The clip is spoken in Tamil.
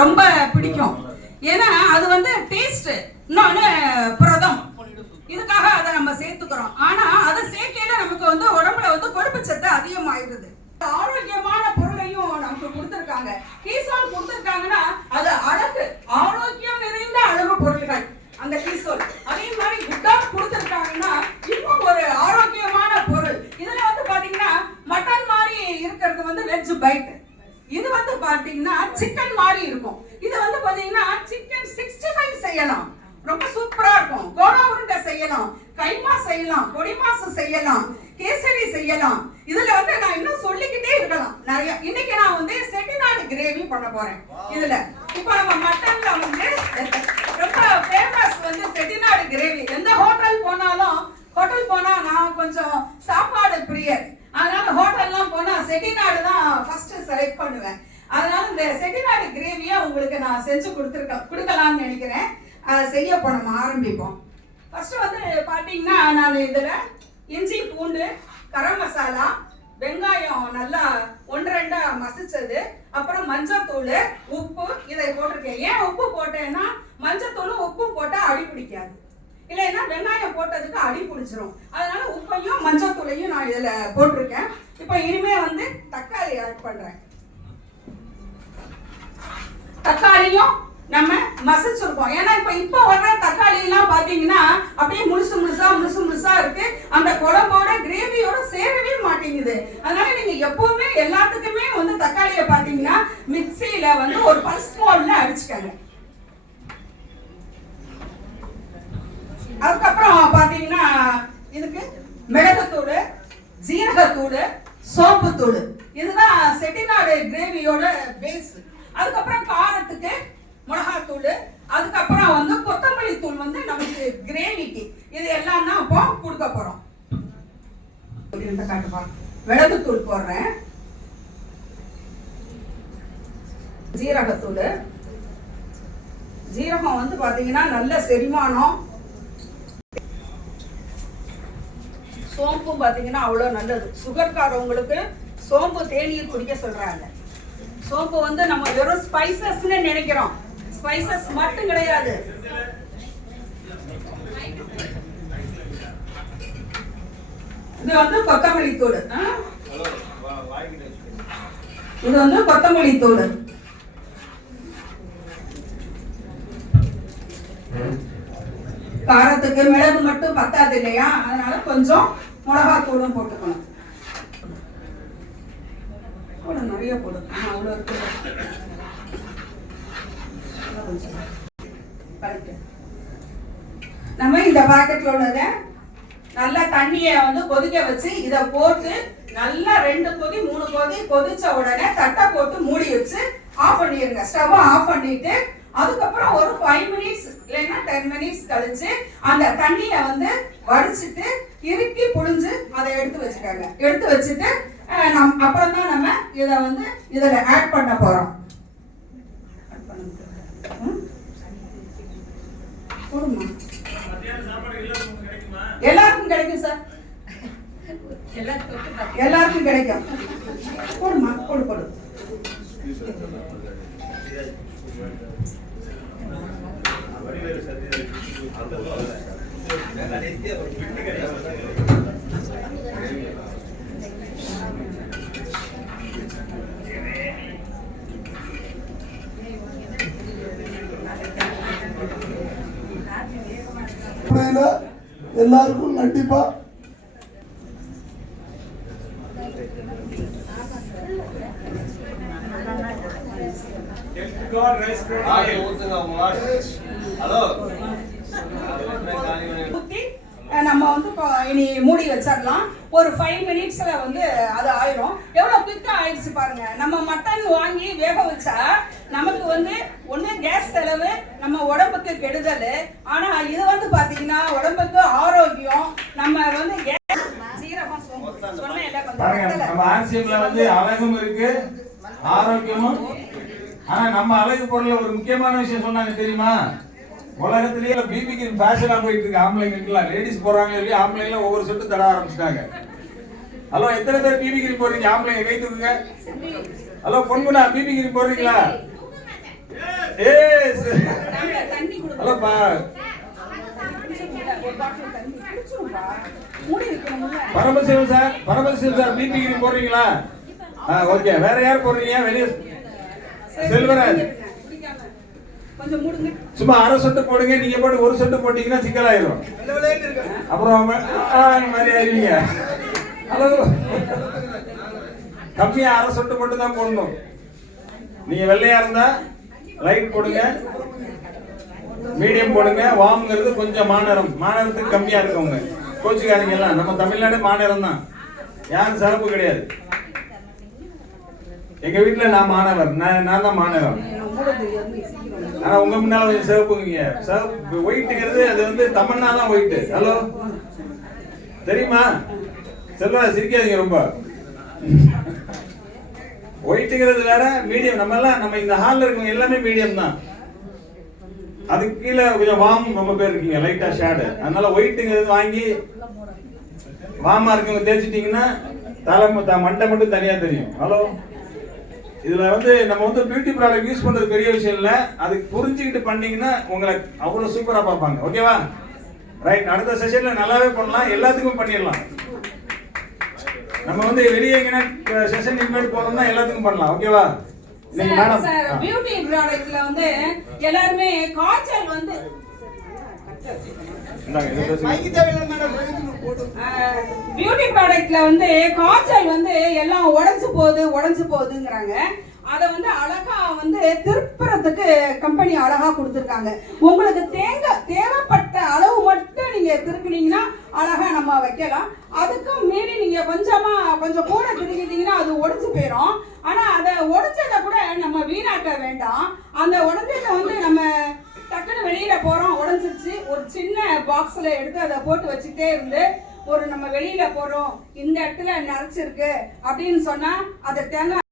ரொம்ப பிடிக்கும். ஏன்னா அது வந்து டேஸ்ட், இன்னொன்னு புரதம், இதுக்காக அதை நம்ம சேர்த்துக்கிறோம். ஆனா அதை சேர்க்கையில நமக்கு வந்து உடம்புல வந்து கொழுப்பு சத்து அதிகமாயிருது. ஆரோக்கியமான பொருளையும் நமக்கு கொடுத்துருக்காங்க. கீசோல் கொடுத்துருக்காங்கன்னா அது அழகு, ஆரோக்கியம் நிறைந்த அழகு பொருள்கள் அந்த கீசோல். அதே மாதிரி குட்டாப் கொடுத்துருக்காங்கன்னா இன்னும் ஒரு ஆரோக்கியமான பொருள். இதுல வந்து பாத்தீங்கன்னா மட்டன் மாதிரி இருக்கிறது வந்து வெஜ் பைட், இது வந்து பாத்தீங்கன்னா சிக்கன் மாதிரி இருக்கும். இது வந்து பாத்தீங்கன்னா சிக்கன் 65 செய்யலாம், ரொம்ப சூப்பரா இருக்கும். கோலா உருண்டை செய்யலாம், கைமா செய்யலாம், பொடி மாசு செய்யலாம், கேசரி செய்யலாம். இதுல வந்து நான் இன்னும் சொல்லிக்கிட்டே இருக்கலாம் நிறைய. இன்னைக்கு நான் வந்து செட்டிநாடு கிரேவி பண்ண போறேன். இதுல இப்போ நம்ம மட்டன்ல வந்து ரொம்ப ஃபேமஸ் வந்து செட்டிநாடு கிரேவி. எந்த ஹோட்டல் போனாலும், ஹோட்டல் போனா நான் கொஞ்சம் சாப்பாடு பிரியர், அதனால ஹோட்டல்லாம் போனா செட்டிநாடு தான் ஃபர்ஸ்ட் செலக்ட் பண்ணுவேன். அதனால இந்த செட்டிநாடு கிரேவியை உங்களுக்கு நான் செஞ்சு கொடுக்கலாம்னு நினைக்கிறேன். அதை செய்ய இப்போ நம்ம ஆரம்பிப்போம். ஃபர்ஸ்ட் வந்து பார்த்தீங்கன்னா நான் இதில் இஞ்சி பூண்டு, கரம் மசாலா, வெங்காயம் நல்லா 1-2 மசிச்சது, அப்புறம் மஞ்சத்தூள், உப்பு இதை போட்டிருக்கேன். ஏன் உப்பு போட்டேன்னா மஞ்சத்தூளும் உப்பும் போட்டால் அடி பிடிக்காது, இல்லைன்னா வெங்காயம் போட்டதுக்கு அடி பிடிச்சிரும். அதனால உப்பையும் மஞ்சத்தூளையும் நான் இதில் போட்டிருக்கேன். இப்போ இனிமே வந்து தக்காளி ஆட் பண்ணுறேன். தக்காளியும் நம்ம மசிச்சிருக்கோம். ஏன்னா இப்போ வர்ற தக்காளி எல்லாம் பாத்தீங்கன்னா அப்படியே முழுசு முழுசா இருக்கு, அந்த குழம்போட கிரேவியோட சேரவே மாட்டேங்குது. அதனால நீங்க எப்பவுமே எல்லாத்துக்குமே வந்து தக்காளியை பாத்தீங்கன்னா மிக்சியில வந்து ஒரு பல்ஸ் மோட்ல அடிச்சுக்கங்க. அதுக்கப்புறம் பாத்தீங்கன்னா இதுக்கு மிளகுத்தூள், ஜீரகத்தூள், சோப்புத்தூள், இதுதான் செட்டிநாடு கிரேவியோட பேஸ். அதுக்கப்புறம் காரத்துக்கு மிளகாத்தூள், அதுக்கப்புறம் வந்து கொத்தமல்லி தூள் வந்து நமக்கு கிரேவிக்கு. இது எல்லாம் தான் இப்போ கொடுக்க போறோம். மிளகுத்தூள் போடுறேன், ஜீரகத்தூள். ஜீரகம் வந்து பாத்தீங்கன்னா நல்ல செரிமானம். சோம்பும் பாத்தீங்கன்னா அவ்வளோ நல்லது. சுகர்காரவங்களுக்கு சோம்பு தேநீர் குடிக்க சொல்றாங்க. சோம்பு வந்து நம்ம வெறும் ஸ்பைசஸ்ன்னு நினைக்கிறோம், ஸ்பைசஸ் மட்டும் கிடையாது. இது வந்து கொத்தமல்லி தூள், இது வந்து கொத்தமல்லி தூள். காரத்துக்கு மிளகு மட்டும் பத்தாது இல்லையா, அதனால கொஞ்சம் மிளகாத்தூளும் போட்டுக்கணும். நிறைய போடும், அவ்வளோ இருக்கு. நம்ம இந்த பாக்கெட்ல உள்ளத நல்லா தண்ணியை வந்து கொதிக்க வச்சு இதை போட்டு நல்லா 2 கொதி 3 கொதி கொதிச்ச உடனே தட்டை போட்டு மூடி வச்சு ஆஃப் பண்ணிடுங்க. ஸ்டவ் ஆஃப் பண்ணிட்டு அதுக்கப்புறம் ஒரு 5 மினிட்ஸ் இல்லைன்னா 10 மினிட்ஸ் கழிச்சு அந்த தண்ணியை வந்து வடிச்சிட்டு இறுக்கி புழிஞ்சு அதை எடுத்து வச்சுக்காங்க. எடுத்து வச்சுட்டு அப்புறம் தான் நம்ம இதை வந்து இதில் ஆட் பண்ண போறோம். எல்லாருக்கும் கிடைக்கும் சார், எல்லாருக்கும் கிடைக்கும். போடுமா, போடு போடு. எல்லாருக்கும் கண்டிப்பா நம்ம வந்து இனி மூடி வச்சிடலாம். ஒரு 5 மினிட்ஸ்ல வந்து அது ஆயிடும். எவ்வளவு குயிக்கா ஆயிடுச்சு பாருங்க. நம்ம மட்டன் வாங்கி வேக வச்சா நமக்கு வந்து ஒண்ணு கேஸ் செலவு, நம்ம உடம்புக்கு கெடுதல். ஆனா இது வந்து பாத்தீங்கன்னா உடம்புக்கு ஆரோக்கியம். நம்ம வந்து சீரகம் சொன்னேன்ல கொஞ்சம். நம்ம ஆர்சிஎம்ல வந்து அழகும் இருக்கு, ஆரோக்கியமும். ஆனா நம்ம அழகு பொருள்ல ஒரு முக்கியமான விஷயம் சொன்னாங்க தெரியுமா? உலகத்திலேயே பிபி கிரீம் ஃபேஷனா போயிட்டு இருக்கு. ஆம்பளைங்களுக்குலாம் லேடிஸ் போறாங்க இல்லையா, ஆம்பளைங்களாம் ஒவ்வொரு சொட்டு தட ஆரம்பிச்சிட்டாங்க. ஹலோ, எத்தனை பேர் பிபி கிரீம் போடுறீங்க? ஆம்பளைங்க கை தூக்குங்க. ஹலோ, பொண்ணுனா பிபி கிரீம் போடுறீங்களா? தண்ணி கொடுங்க. ஹலோப்பா, ஒரு பாட்டில் தண்ணி குடிச்சுருப்பா. மூடி வைக்கணும்ல. பரமசிவம் சார் பிபி கிரீம் போடுறீங்களா? ஓகே. வேற யார் போடுறீங்க? வெளியே செல்வராஜ். கொஞ்சம் மூடுங்க. சும்மா அரை சொட்டு போடுங்க. நீங்க போட்டு ஒரு சொட்டு போட்டீங்கன்னா சிக்கலாயிரும். அப்புறம் மாதிரி ஆயிருவீங்க. ஹலோ, கம்மியா அரை சொட்டு மட்டும் தான் போடணும். நீங்க வெள்ளையா இருந்தா லைட் போடுங்க, மீடியம் போடுங்க. வாம்ங்கிறது கொஞ்சம் மாநகரத்துக்கு கம்மியா இருக்கவங்க. கோச்சுக்காரங்க எல்லாம் நம்ம தமிழ்நாடு மாநகரம் தான், யாரும் சிறப்பு கிடையாது. எங்க வீட்டுல நான் மாணவர், நான் தான் மாநகரம். ஆனா உங்க முன்னால கொஞ்சம் சிவப்புங்க. சிவப்பு ஒயிட்டுங்கிறது அது வந்து தமன்னா தான் ஒயிட்டு. ஹலோ, தெரியுமா? செல்வரா சிரிக்காதீங்க ரொம்ப. ஒயிட்டுங்கிறது வேற, மீடியம். நம்ம இந்த ஹால்ல இருக்கவங்க எல்லாமே மீடியம் தான். அதுக்கு கீழே கொஞ்சம் வாம் ரொம்ப பேர் இருக்கீங்க, லைட்டா ஷேடு. அதனால ஒயிட்டுங்கிறது வாங்கி வாமா இருக்கவங்க தேய்ச்சிட்டீங்கன்னா மண்டை மட்டும் தனியா தெரியும். ஹலோ, இதுல வந்து நம்ம வந்து பியூட்டி ப்ராடக்ட் யூஸ் பண்றது பெரிய விஷயம் இல்ல, அதுக்கு புரிஞ்சுக்கிட்டு பண்ணீங்கன்னா உங்களை அவ்வளவு சூப்பரா பார்ப்பாங்க. ஓகேவா? ரைட். அடுத்த செஷன்ல நல்லாவே பண்ணலாம், எல்லாத்துக்கும் பண்ணிடலாம். நம்ம வந்து வெளியே எங்கனா செஷன் இன்வைட் போறோம்னா எல்லாத்துக்கும் பண்ணலாம். ஓகேவா? சார், பியூட்டி ப்ராடக்ட்ல வந்து எல்லாரும் காய்ச்சல் வந்து பியூட்டி ப்ராடக்ட்ல வந்து காய்ச்சல் வந்து எல்லாம் உடைஞ்சு போகுதுங்கிறாங்க. அதை வந்து அழகா வந்து திருப்புறதுக்கு கம்பெனி அழகா கொடுத்துருக்காங்க. உங்களுக்கு தேவைப்பட்ட அளவு மட்டும் நீங்க திருப்பினீங்கன்னா அழகா நம்ம வைக்கலாம். அதுக்கும் மீறி நீங்க கொஞ்சம் கூட திருக்கிட்டீங்கன்னா அது உடைஞ்சு போயிடும். ஆனா அதை உடைச்சதை கூட நம்ம வீணாக்க வேண்டாம். அந்த உடஞ்சதை வந்து நம்ம டக்குன்னு வெளியில போறோம், உடஞ்சிருச்சு, ஒரு சின்ன பாக்ஸ்ல எடுத்து அதை போட்டு வச்சுட்டே இருந்து நம்ம வெளியில போறோம், இந்த இடத்துல நரைச்சிருக்கு அப்படின்னு சொன்னா அதை தேங்காய்